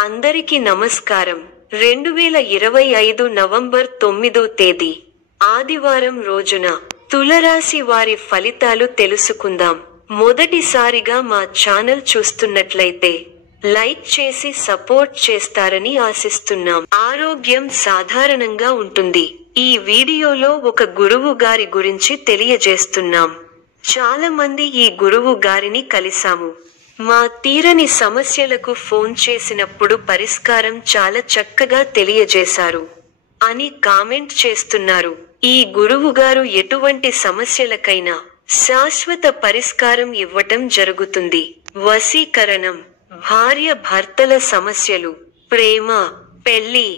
అందరికీ నమస్కారం. 2025 నవంబర్ 9వ తేదీ ఆదివారం రోజున తులరాశి వారి ఫలితాలు తెలుసుకుందాం. మొదటిసారిగా మా ఛానల్ చూస్తున్నట్లయితే లైక్ చేసి సపోర్ట్ చేస్తారని ఆశిస్తున్నాం. ఆరోగ్యం సాధారణంగా ఉంటుంది. ఈ వీడియోలో ఒక గురువు గారి గురించి తెలియజేస్తున్నాం. చాలా మంది ఈ గురువు గారిని కలిసాము. మా తీరని సమస్యలకు ఫోన్ చేసినప్పుడు పరిష్కారం చాలా చక్కగా తెలియజేశారు అని కామెంట్ చేస్తున్నారు. ఈ గురువుగారు ఎటువంటి సమస్యలకైనా శాశ్వత పరిష్కారం ఇవ్వటం జరుగుతుంది. వశీకరణం, భార్య భర్తల సమస్యలు, ప్రేమ, పెళ్లి,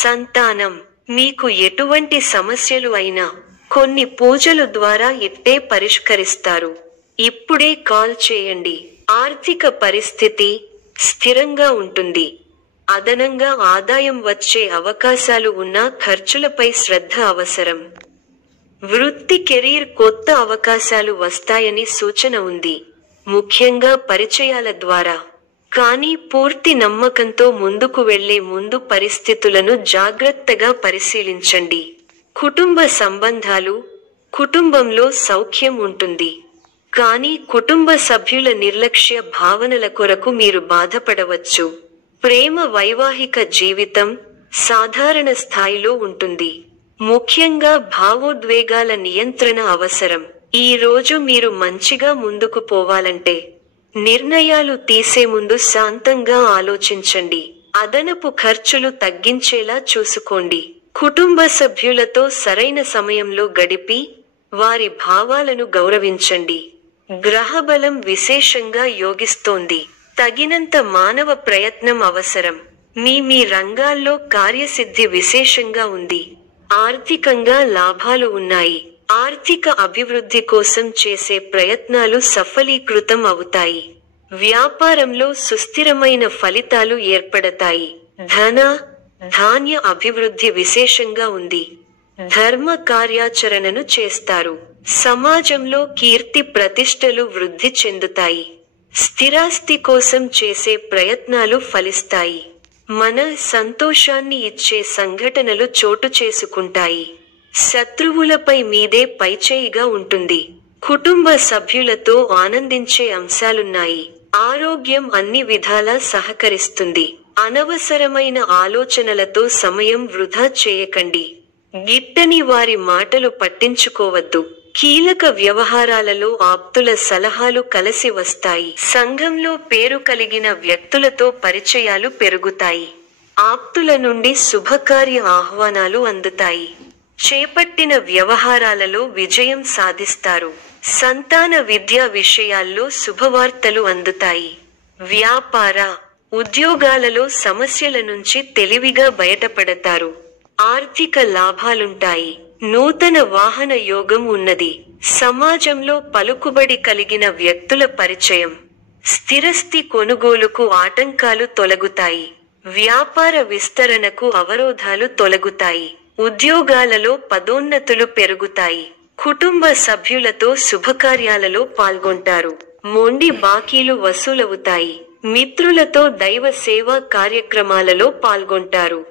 సంతానం, మీకు ఎటువంటి సమస్యలు అయినా కొన్ని పూజలు ద్వారా ఇట్టే పరిష్కరిస్తారు. ఇప్పుడే కాల్ చేయండి. ఆర్థిక పరిస్థితి స్థిరంగా ఉంటుంది. అదనంగా ఆదాయం వచ్చే అవకాశాలు ఉన్నా ఖర్చులపై శ్రద్ధ అవసరం. వృత్తి కెరీర్ కొత్త అవకాశాలు వస్తాయని సూచన ఉంది, ముఖ్యంగా పరిచయాల ద్వారా. కానీ పూర్తి నమ్మకంతో ముందుకు వెళ్లే ముందు పరిస్థితులను జాగ్రత్తగా పరిశీలించండి. కుటుంబ సంబంధాలు, కుటుంబంలో సౌఖ్యం ఉంటుంది. కానీ కుటుంబ సభ్యుల నిర్లక్ష్య భావనల కొరకు మీరు బాధపడవచ్చు. ప్రేమ, వైవాహిక జీవితం సాధారణ స్థాయిలో ఉంటుంది. ముఖ్యంగా భావోద్వేగాల నియంత్రణ అవసరం. ఈ రోజు మీరు మంచిగా ముందుకు పోవాలంటే నిర్ణయాలు తీసే ముందు శాంతంగా ఆలోచించండి. అదనపు ఖర్చులు తగ్గించేలా చూసుకోండి. కుటుంబ సభ్యులతో సరైన సమయంలో గడిపి వారి భావాలను గౌరవించండి. గ్రహబలం విశేషంగా యోగిస్తోంది. తగినంత మానవ ప్రయత్నం అవసరం. మీ రంగాల్లో కార్యసిద్ధి విశేషంగా ఉంది. ఆర్థికంగా లాభాలు ఉన్నాయి. ఆర్థిక అభివృద్ధి కోసం చేసే ప్రయత్నాలు సఫలీకృతం అవుతాయి. వ్యాపారంలో సుస్థిరమైన ఫలితాలు ఏర్పడతాయి. ధాన్య అభివృద్ధి విశేషంగా ఉంది. ధర్మ కార్యాచరణను చేస్తారు. సమాజంలో కీర్తి ప్రతిష్టలు వృద్ధి చెందుతాయి. స్థిరాస్తి కోసం చేసే ప్రయత్నాలు ఫలిస్తాయి. మన సంతోషాన్ని ఇచ్చే సంఘటనలు చోటు చేసుకుంటాయి. శత్రువులపై మీదే పైచేయిగా ఉంటుంది. కుటుంబ సభ్యులతో ఆనందించే అంశాలున్నాయి. ఆరోగ్యం అన్ని విధాలా సహకరిస్తుంది. అనవసరమైన ఆలోచనలతో సమయం వృధా చేయకండి. గిట్టని వారి మాటలు పట్టించుకోవద్దు. కీలక వ్యవహారాలలో ఆప్తుల సలహాలు కలిసి వస్తాయి. సంఘంలో పేరు కలిగిన వ్యక్తులతో పరిచయాలు పెరుగుతాయి. ఆప్తుల నుండి శుభకార్య ఆహ్వానాలు అందుతాయి. చేపట్టిన వ్యవహారాలలో విజయం సాధిస్తారు. సంతాన విద్యా విషయాల్లో శుభవార్తలు అందుతాయి. వ్యాపార, ఉద్యోగాలలో సమస్యల నుంచి తెలివిగా బయటపడతారు. ఆర్థిక లాభాలుంటాయి. నూతన వాహన యోగం ఉన్నది. సమాజంలో పలుకుబడి కలిగిన వ్యక్తుల పరిచయం. స్థిరస్తి కొనుగోలుకు ఆటంకాలు తొలగుతాయి. వ్యాపార విస్తరణకు అవరోధాలు తొలగుతాయి. ఉద్యోగాలలో పదోన్నతులు పెరుగుతాయి. కుటుంబ సభ్యులతో శుభకార్యాలలో పాల్గొంటారు. మొండి బాకీలు వసూలవుతాయి. మిత్రులతో దైవ సేవా కార్యక్రమాలలో పాల్గొంటారు.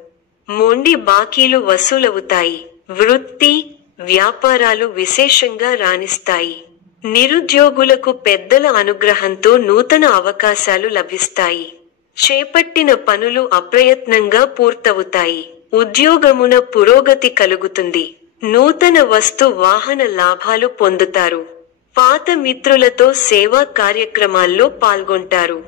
మొండి బాకీలు వసూలవుతాయి. వృత్తి, వ్యాపారాలు విశేషంగా రాణిస్తాయి. నిరుద్యోగులకు పెద్దల అనుగ్రహంతో నూతన అవకాశాలు లభిస్తాయి. చేపట్టిన పనులు అప్రయత్నంగా పూర్తవుతాయి. ఉద్యోగమున పురోగతి కలుగుతుంది. నూతన వస్తు వాహన లాభాలు పొందుతారు. పాత మిత్రులతో సేవా కార్యక్రమాల్లో పాల్గొంటారు.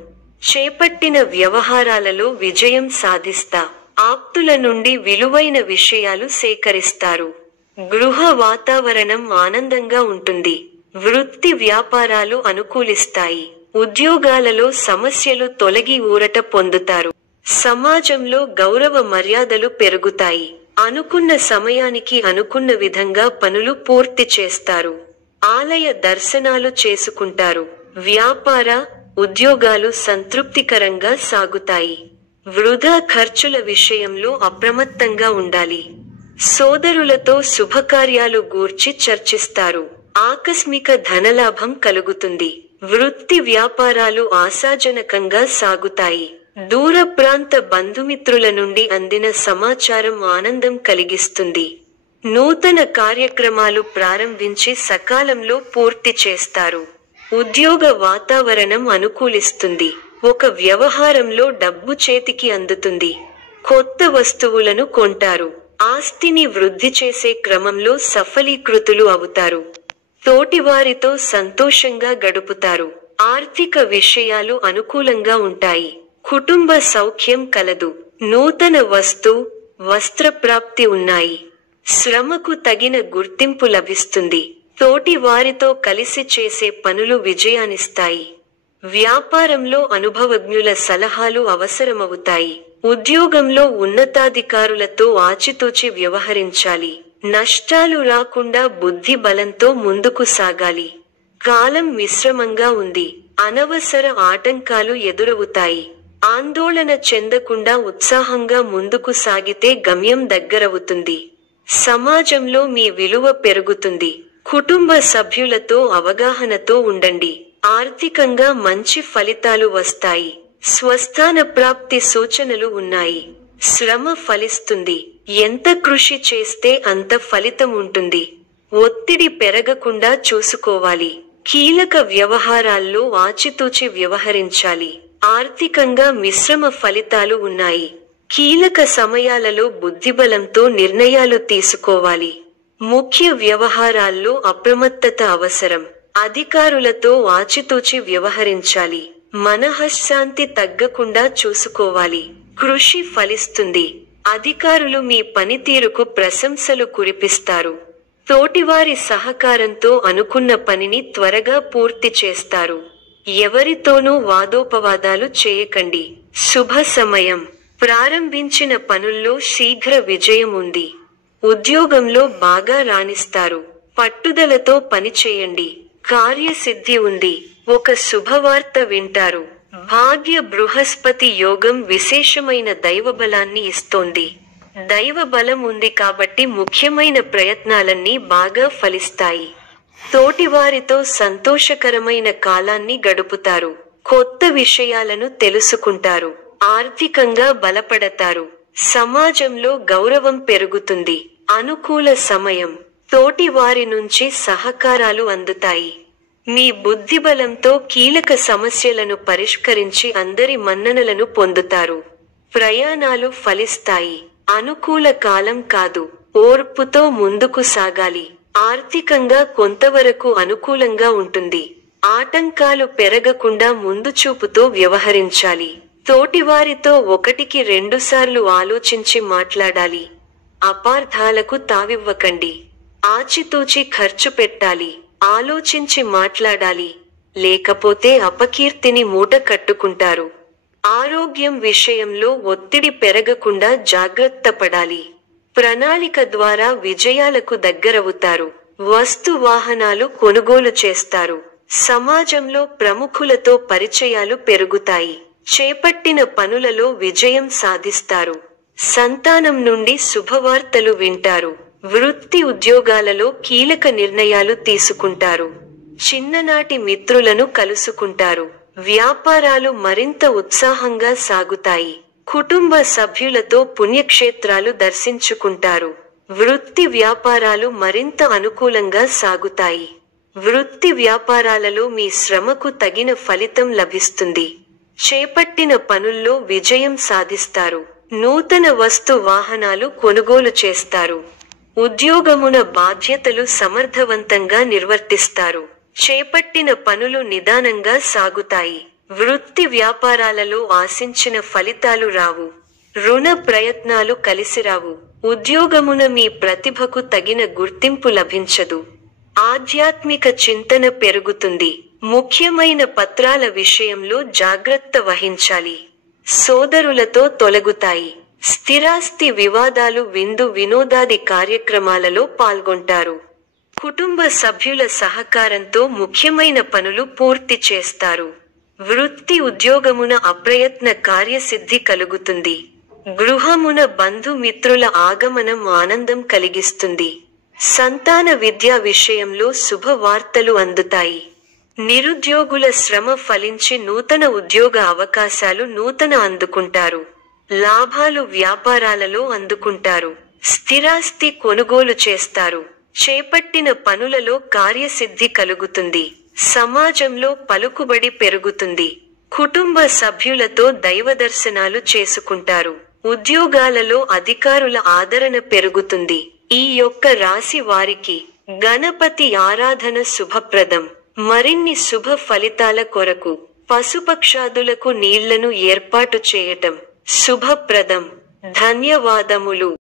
చేపట్టిన వ్యవహారాలలో విజయం సాధిస్తా. ఆప్తుల నుండి విలువైన విషయాలు సేకరిస్తారు. గృహ వాతావరణం ఆనందంగా ఉంటుంది. వృత్తి వ్యాపారాలు అనుకూలిస్తాయి. ఉద్యోగాలలో సమస్యలు తొలగి ఊరట పొందుతారు. సమాజంలో గౌరవ మర్యాదలు పెరుగుతాయి. అనుకున్న సమయానికి అనుకున్న విధంగా పనులు పూర్తి చేస్తారు. ఆలయ దర్శనాలు చేసుకుంటారు. వ్యాపార, ఉద్యోగాలు సంతృప్తికరంగా సాగుతాయి. వృధా ఖర్చుల విషయంలో అప్రమత్తంగా ఉండాలి. సోదరులతో శుభకార్యాలు గూర్చి చర్చిస్తారు. ఆకస్మిక ధనలాభం కలుగుతుంది. వృత్తి వ్యాపారాలు ఆశాజనకంగా సాగుతాయి. దూర ప్రాంత బంధుమిత్రుల నుండి అందిన సమాచారం ఆనందం కలిగిస్తుంది. నూతన కార్యక్రమాలు ప్రారంభించి సకాలంలో పూర్తి చేస్తారు. ఉద్యోగ వాతావరణం అనుకూలిస్తుంది. ఒక వ్యవహారంలో డబ్బు చేతికి అందుతుంది. కొత్త వస్తువులను కొంటారు. ఆస్తిని వృద్ధి చేసే క్రమంలో సఫలీకృతులు అవుతారు. తోటివారితో సంతోషంగా గడుపుతారు. ఆర్థిక విషయాలు అనుకూలంగా ఉంటాయి. కుటుంబ సౌఖ్యం కలదు. నూతన వస్త్రప్రాప్తి ఉన్నాయి. శ్రమకు తగిన గుర్తింపు లభిస్తుంది. తోటి వారితో కలిసి చేసే పనులు విజయాన్నిస్తాయి. వ్యాపారంలో అనుభవజ్ఞుల సలహాలు అవసరమవుతాయి. ఉద్యోగంలో ఉన్నతాధికారులతో ఆచితూచి వ్యవహరించాలి. నష్టాలు రాకుండా బుద్ధి బలంతో ముందుకు సాగాలి. కాలం మిశ్రమంగా ఉంది. అనవసర ఆటంకాలు ఎదురవుతాయి. ఆందోళన చెందకుండా ఉత్సాహంగా ముందుకు సాగితే గమ్యం దగ్గరవుతుంది. సమాజంలో మీ విలువ పెరుగుతుంది. కుటుంబ సభ్యులతో అవగాహనతో ఉండండి. ఆర్థికంగా మంచి ఫలితాలు వస్తాయి. స్వస్థాన ప్రాప్తి సూచనలు ఉన్నాయి. శ్రమ ఫలిస్తుంది. ఎంత కృషి చేస్తే అంత ఫలితం ఉంటుంది. ఒత్తిడి పెరగకుండా చూసుకోవాలి. కీలక వ్యవహారాల్లో ఆచితూచి వ్యవహరించాలి. ఆర్థికంగా మిశ్రమ ఫలితాలు ఉన్నాయి. కీలక సమయాలలో బుద్ధిబలంతో నిర్ణయాలు తీసుకోవాలి. ముఖ్య వ్యవహారాల్లో అప్రమత్తత అవసరం. అధికారులతో ఆచితూచి వ్యవహరించాలి. మనఃశాంతి తగ్గకుండా చూసుకోవాలి. కృషి ఫలిస్తుంది. అధికారులు మీ పనితీరుకు ప్రశంసలు కురిపిస్తారు. తోటివారి సహకారంతో అనుకున్న పనిని త్వరగా పూర్తి చేస్తారు. ఎవరితోనూ వాదోపవాదాలు చేయకండి. శుభ సమయం. ప్రారంభించిన పనుల్లో శీఘ్ర విజయం ఉంది. ఉద్యోగంలో బాగా రాణిస్తారు. పట్టుదలతో పనిచేయండి. కార్యసిద్ధి ఉంది. ఒక శుభవార్త వింటారు. భాగ్య బృహస్పతి యోగం విశేషమైన దైవబలాన్ని ఇస్తోంది. దైవ బలం ఉంది కాబట్టి ముఖ్యమైన ప్రయత్నాలన్నీ బాగా ఫలిస్తాయి. తోటివారితో సంతోషకరమైన కాలాన్ని గడుపుతారు. కొత్త విషయాలను తెలుసుకుంటారు. ఆర్థికంగా బలపడతారు. సమాజంలో గౌరవం పెరుగుతుంది. అనుకూల సమయం. తోటి వారి నుంచి సహకారాలు అందుతాయి. మీ బుద్ధిబలంతో కీలక సమస్యలను పరిష్కరించి అందరి మన్ననలను పొందుతారు. ప్రయాణాలు ఫలిస్తాయి. అనుకూల కాలం కాదు. ఓర్పుతో ముందుకు సాగాలి. ఆర్థికంగా కొంతవరకు అనుకూలంగా ఉంటుంది. ఆటంకాలు పెరగకుండా ముందుచూపుతో వ్యవహరించాలి. తోటివారితో 1-2 ఆలోచించి మాట్లాడాలి. అపార్థాలకు తావివ్వకండి. ఆచితూచి ఖర్చు పెట్టాలి. ఆలోచించి మాట్లాడాలి. లేకపోతే అపకీర్తిని మూట కట్టుకుంటారు. ఆరోగ్యం విషయంలో ఒత్తిడి పెరగకుండా జాగ్రత్త పడాలి. ప్రణాళిక ద్వారా విజయాలకు దగ్గరవుతారు. వస్తు వాహనాలు కొనుగోలు చేస్తారు. సమాజంలో ప్రముఖులతో పరిచయాలు పెరుగుతాయి. చేపట్టిన పనులలో విజయం సాధిస్తారు. సంతానం నుండి శుభవార్తలు వింటారు. వృత్తి ఉద్యోగాలలో కీలక నిర్ణయాలు తీసుకుంటారు. చిన్ననాటి మిత్రులను కలుసుకుంటారు. వ్యాపారాలు మరింత ఉత్సాహంగా సాగుతాయి. కుటుంబ సభ్యులతో పుణ్యక్షేత్రాలు దర్శించుకుంటారు. వృత్తి వ్యాపారాలు మరింత అనుకూలంగా సాగుతాయి. వృత్తి వ్యాపారాలలో మీ శ్రమకు తగిన ఫలితం లభిస్తుంది. చేపట్టిన పనుల్లో విజయం సాధిస్తారు. నూతన వస్తు వాహనాలు కొనుగోలు చేస్తారు. ఉద్యోగమున బాధ్యతలు సమర్థవంతంగా నిర్వర్తిస్తారు. చేపట్టిన పనులు నిదానంగా సాగుతాయి. వృత్తి వ్యాపారాలలో ఆశించిన ఫలితాలు రావు. రుణ ప్రయత్నాలు కలిసిరావు. ఉద్యోగమున మీ ప్రతిభకు తగిన గుర్తింపు లభించదు. ఆధ్యాత్మిక చింతన పెరుగుతుంది. ముఖ్యమైన పత్రాల విషయంలో జాగ్రత్త వహించాలి. సోదరులతో తొలగుతాయి. స్థిరాస్తి వివాదాలు వినోదాది కార్యక్రమాలలో పాల్గొంటారు. కుటుంబ సభ్యుల సహకారంతో ముఖ్యమైన పనులు పూర్తి చేస్తారు. వృత్తి ఉద్యోగమున అప్రయత్న కార్యసిద్ధి కలుగుతుంది. గృహమున బంధుమిత్రుల ఆగమనం ఆనందం కలిగిస్తుంది. సంతాన విద్యా విషయంలో శుభవార్తలు అందుతాయి. నిరుద్యోగుల శ్రమ ఫలించి నూతన ఉద్యోగ అవకాశాలు అందుకుంటారు. లాభాలు వ్యాపారాలలో అందుకుంటారు. స్థిరాస్తి కొనుగోలు చేస్తారు. చేపట్టిన పనులలో కార్యసిద్ధి కలుగుతుంది. సమాజంలో పలుకుబడి పెరుగుతుంది. కుటుంబ సభ్యులతో దైవదర్శనాలు చేసుకుంటారు. ఉద్యోగాలలో అధికారుల ఆదరణ పెరుగుతుంది. ఈ యొక్క రాశి వారికి గణపతి ఆరాధన శుభప్రదం. మరిన్ని శుభ ఫలితాల కొరకు పశుపక్షాదులకు నీళ్లను ఏర్పాటు చేయటం శుభప్రదం. ధన్యవాదములు.